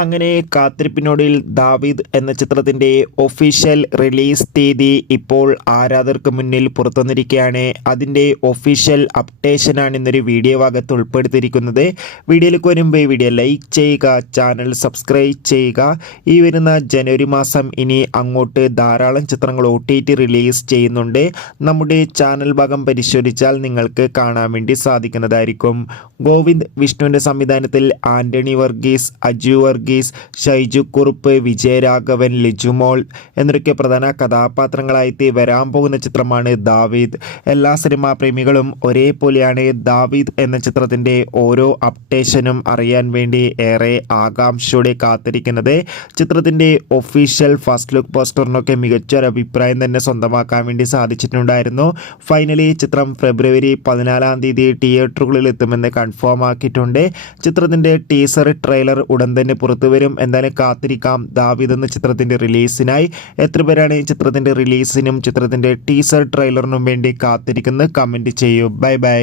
അങ്ങനെ കാത്തിരിപ്പിനൊടുവിൽ ദാവീദ് എന്ന ചിത്രത്തിൻ്റെ ഒഫീഷ്യൽ റിലീസ് തീയതി ഇപ്പോൾ ആരാധകർക്ക് മുന്നിൽ പുറത്തുവന്നിരിക്കുകയാണ്. അതിൻ്റെ ഒഫീഷ്യൽ അപ്ഡേഷനാണ് ഇന്നൊരു വീഡിയോ ഭാഗത്ത് ഉൾപ്പെടുത്തിയിരിക്കുന്നത്. വീഡിയോയിലേക്ക് വരുമ്പോൾ ഈ വീഡിയോ ലൈക്ക് ചെയ്യുക, ചാനൽ സബ്സ്ക്രൈബ് ചെയ്യുക. ഈ വരുന്ന ജനുവരി മാസം ഇനി അങ്ങോട്ട് ധാരാളം ചിത്രങ്ങൾ OTT റിലീസ് ചെയ്യുന്നുണ്ട്. നമ്മുടെ ചാനൽ ഭാഗം പരിശോധിച്ചാൽ നിങ്ങൾക്ക് കാണാൻ വേണ്ടി സാധിക്കുന്നതായിരിക്കും. ഗോവിന്ദ് വിഷ്ണുവിൻ്റെ സംവിധാനത്തിൽ ആൻ്റണി വർഗീസ്, അജു വർഗീസ്, ഷൈജു കുറുപ്പ്, വിജയരാഘവൻ, ലിജുമോൾ എന്നൊക്കെ പ്രധാന കഥാപാത്രങ്ങളായി വരാൻ പോകുന്ന ചിത്രമാണ് ദാവീദ്. എല്ലാ സിനിമാ പ്രേമികളും ഒരേപോലെയാണ് ദാവീദ് എന്ന ചിത്രത്തിൻ്റെ ഓരോ അപ്ഡേഷനും അറിയാൻ വേണ്ടി ഏറെ ആകാംക്ഷയോടെ കാത്തിരിക്കുന്നത്. ചിത്രത്തിൻ്റെ ഒഫീഷ്യൽ ഫസ്റ്റ് ലുക്ക് പോസ്റ്ററിനൊക്കെ മികച്ചൊരു അഭിപ്രായം തന്നെ സ്വന്തമാക്കാൻ വേണ്ടി സാധിച്ചിട്ടുണ്ടായിരുന്നു. ഫൈനലി ചിത്രം ഫെബ്രുവരി 14 തീയതി തിയേറ്ററുകളിൽ എത്തുമെന്ന് കൺഫേം ആക്കിയിട്ടുണ്ട്. ചിത്രത്തിൻ്റെ ടീസർ ട്രെയിലർ ഉടൻ തന്നെ പുറത്തുവരും. എന്തായാലും കാത്തിരിക്കാം ദാവീദ് എന്ന ചിത്രത്തിൻ്റെ റിലീസിനായി. എത്ര പേരാണ് ചിത്രത്തിൻ്റെ റിലീസിനും ചിത്രത്തിൻ്റെ ടീസർ ട്രെയിലറിനും വേണ്ടി കാത്തിരിക്കുന്നത്? കമൻറ്റ് ചെയ്യൂ. Bye bye.